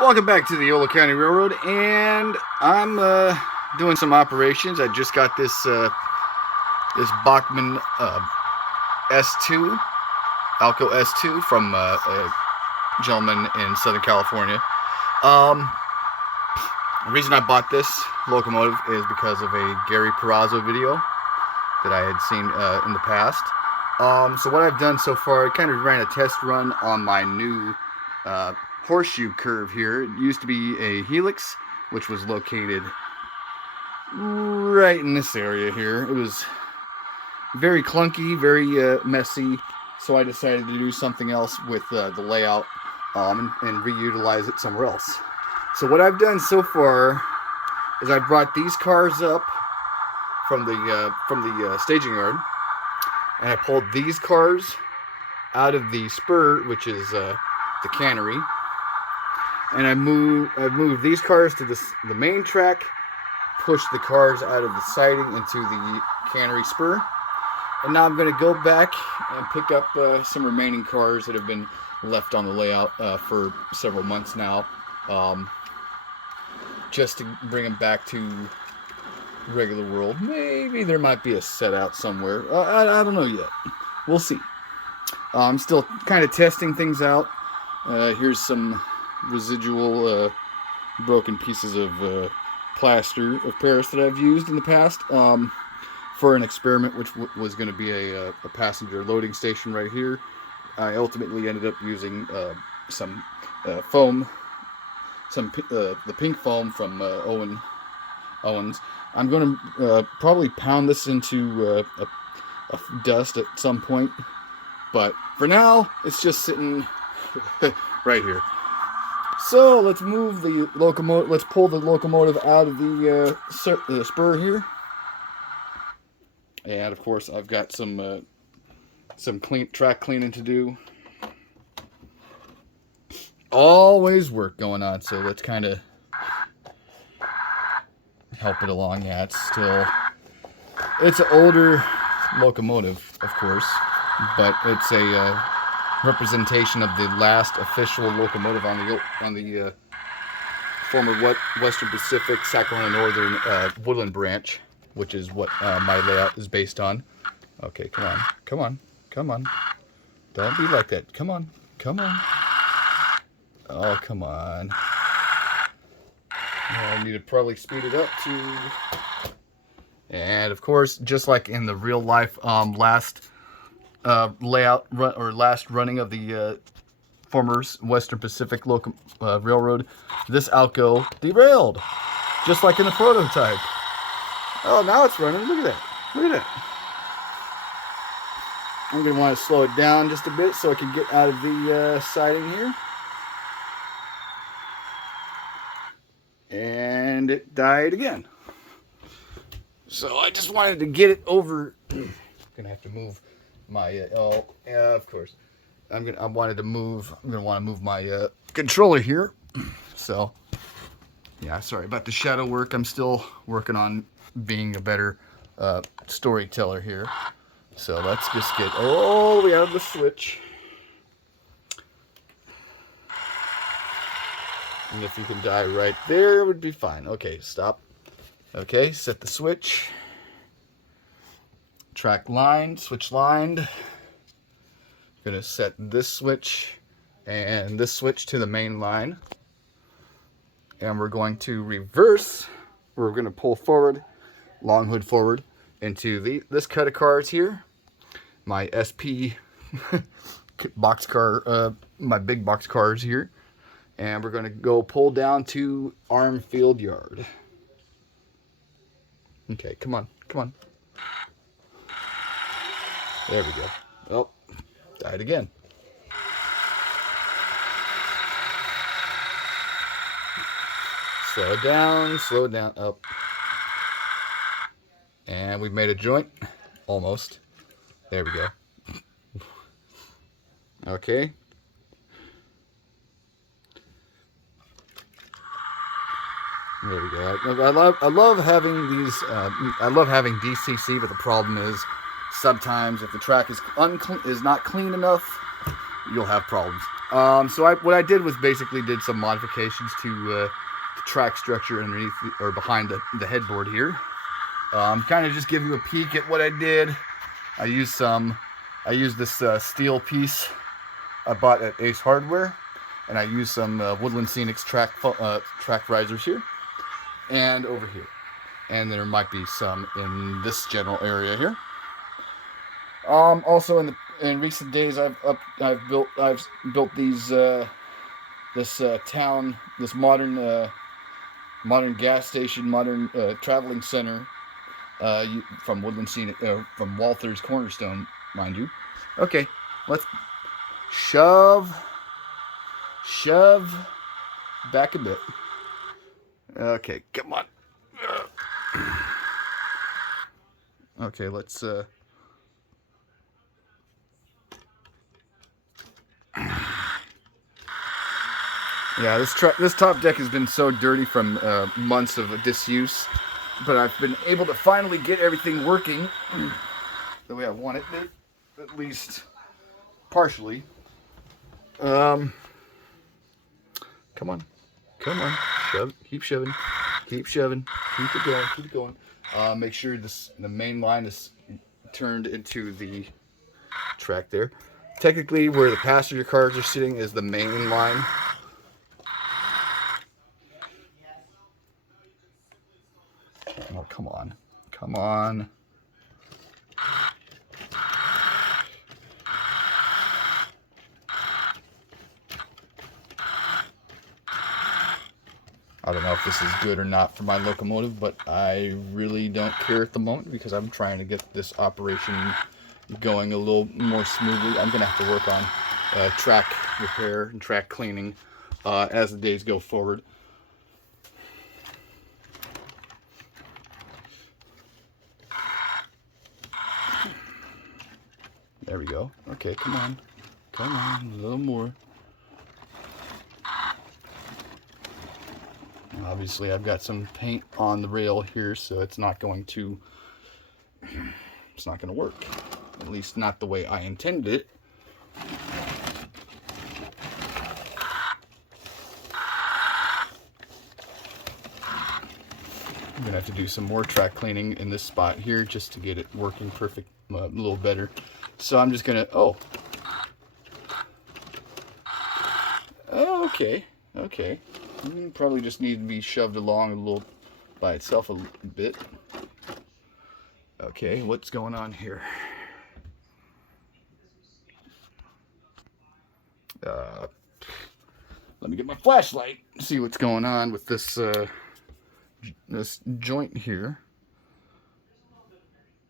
Welcome back to the Yolo County Railroad, and I'm doing some operations. I just got this Bachmann S2, Alco S2 from a gentleman in Southern California. The reason I bought this locomotive is because of a Gary Perazzo video that I had seen in the past. So what I've done so far, I kind of ran a test run on my new horseshoe curve here. It used to be a helix, which was located right in this area here. It was very clunky, very messy, so I decided to do something else with the layout and reutilize it somewhere else. So what I've done so far is I brought these cars up from the staging yard, and I pulled these cars out of the spur, which is the cannery, and I've moved these cars to the main track, pushed the cars out of the siding into the cannery spur, and now I'm going to go back and pick up some remaining cars that have been left on the layout for several months now, just to bring them back to regular world. Maybe there might be a set out somewhere. I don't know yet. We'll see. I'm still kind of testing things out. Here's some residual broken pieces of plaster of Paris that I've used in the past for an experiment, which was going to be a passenger loading station right here. I ultimately ended up using some foam, the pink foam from Owens. I'm going to probably pound this into a dust at some point, but for now it's just sitting right here. So let's move the locomotive. Let's pull the locomotive out of the spur here, and of course I've got some track cleaning to do. Always work going on, so let's kind of help it along. Yeah, it's an older locomotive, of course, but it's a representation of the last official locomotive on the former Western Pacific Sacramento Northern Woodland branch, which is what my layout is based on. Okay, come on. Don't be like that. Come on. Oh, come on. I need to probably speed it up too. And of course, just like in the real life last layout run, or last running of the former Western Pacific Railroad, this Alco derailed, just like in the prototype. Oh, now it's running. Look at that. I'm going to want to slow it down just a bit so I can get out of the siding here. And it died again. So I just wanted to get it over. I'm going to have to move my oh yeah, of course. I'm gonna want to move my controller here. So yeah, sorry about the shadow work. I'm still working on being a better storyteller here. So let's just get all the way out of the switch. And if you can die right there, it would be fine. Okay, stop. Okay, set the switch. Track line, switch lined. Gonna set this switch and this switch to the main line. And we're going to reverse. We're gonna pull forward, long hood forward, into this cut of cars here. My SP boxcar, my big box cars here. And we're gonna go pull down to Armfield Yard. Okay, come on. There we go. Oh, died again. Slow it down, up. And we've made a joint. Almost. There we go. Okay. There we go. I love having these. I love having DCC, but the problem is sometimes if the track is not clean enough, you'll have problems. So what I did was basically did some modifications to the track structure underneath or behind the headboard here. Kind of just give you a peek at what I did. I used this steel piece I bought at Ace Hardware, and I used some Woodland Scenics track risers here and over here, and there might be some in this general area here. Also in recent days, I've built these this modern gas station, modern traveling center from Woodland Scenic, from Walther's Cornerstone, mind you. Okay, let's shove back a bit. Okay, come on. Okay, let's yeah, this top deck has been so dirty from months of disuse, but I've been able to finally get everything working the way I want it, at least partially. Come on, shove, keep shoving, keep it going. Make sure the main line is turned into the track there. Technically, where the passenger cars are sitting is the main line. Oh, come on. I don't know if this is good or not for my locomotive, but I really don't care at the moment because I'm trying to get this operation going a little more smoothly. I'm going to have to work on track repair and track cleaning as the days go forward. There we go. Okay, come on, a little more. Obviously, I've got some paint on the rail here, so it's not going to work. At least not the way I intended it. I'm gonna have to do some more track cleaning in this spot here just to get it working perfect, a little better. So I'm just gonna, okay. Probably just need to be shoved along a little by itself a bit. Okay, what's going on here? Let me get my flashlight, see what's going on with this this joint here.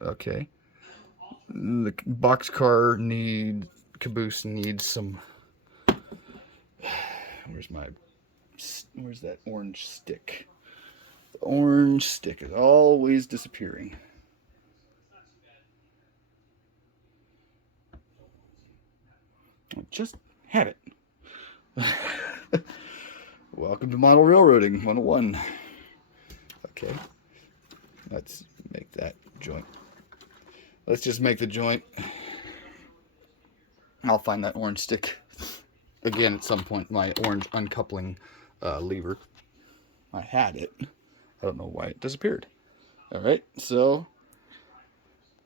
Okay, the boxcar caboose needs some. Where's that orange stick? The orange stick is always disappearing. I just had it. Welcome to Model Railroading 101. Okay, let's make that joint. Let's just make the joint. I'll find that orange stick again at some point. My orange uncoupling lever. I had it. I don't know why it disappeared. All right, so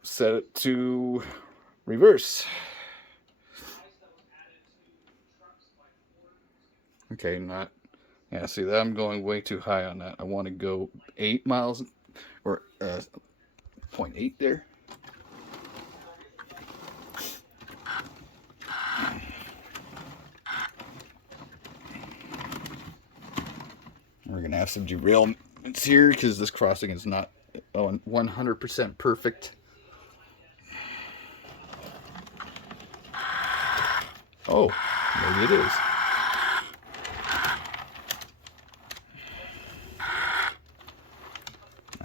set it to reverse. Okay, yeah, see that I'm going way too high on that. I want to go 8 miles or 0.8 there. We're gonna have some derailments here because this crossing is not 100% perfect. Oh, maybe it is.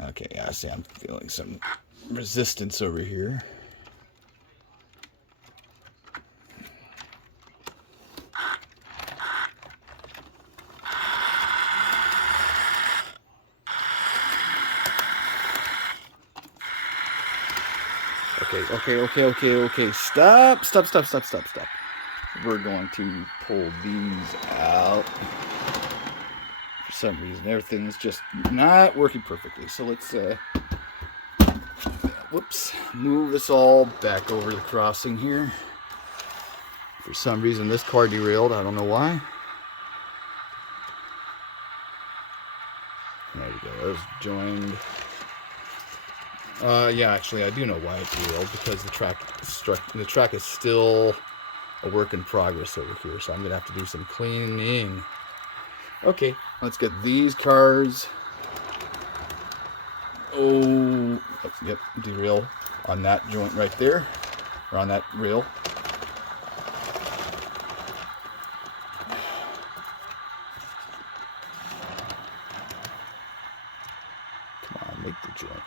Okay, I see I'm feeling some resistance over here. Okay. Stop. we're going to pull these out. For some reason, everything's just not working perfectly. So let's, whoops, move this all back over the crossing here. For some reason, this car derailed. I don't know why. There we go. There's joined. Yeah, actually, I do know why it derailed, because the track is still a work in progress over here, so I'm gonna have to do some cleaning. Okay, let's get these cars. Oh, yep, derail on that joint right there, or on that rail. Come on, make the joint.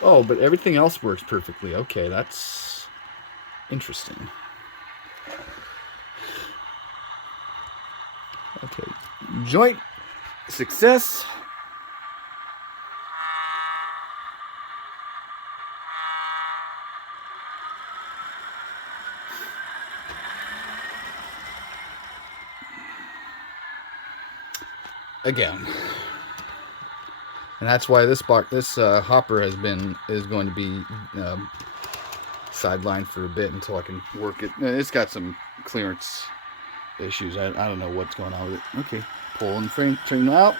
Oh, but everything else works perfectly. Okay, that's interesting. Okay, joint success. Again. And that's why this hopper is going to be sidelined for a bit until I can work it. It's got some clearance issues. I don't know what's going on with it. Okay, pulling train out.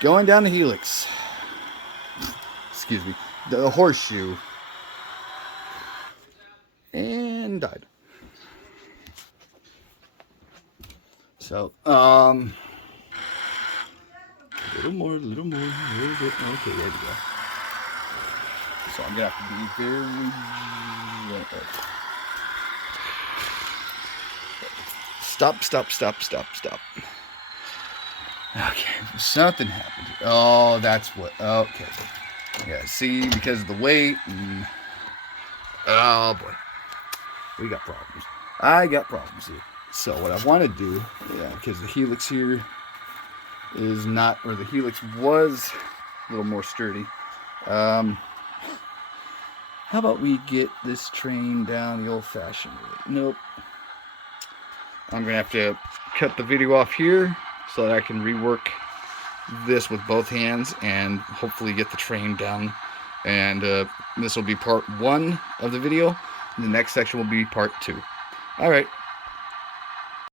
Going down the helix. Excuse me. The horseshoe. And died. So, a little more, a little bit. Okay, there we go. So I'm gonna have to be very... Stop. Okay, something happened. Oh, that's what... Okay. Yeah, see, because of the weight and... Oh, boy. We got problems. I got problems here. So what I want to do, because the helix here is not, or the helix was a little more sturdy. How about we get this train down the old-fashioned way? Nope. I'm going to have to cut the video off here so that I can rework this with both hands and hopefully get the train down. And this will be part 1 of the video. The next section will be part 2. All right.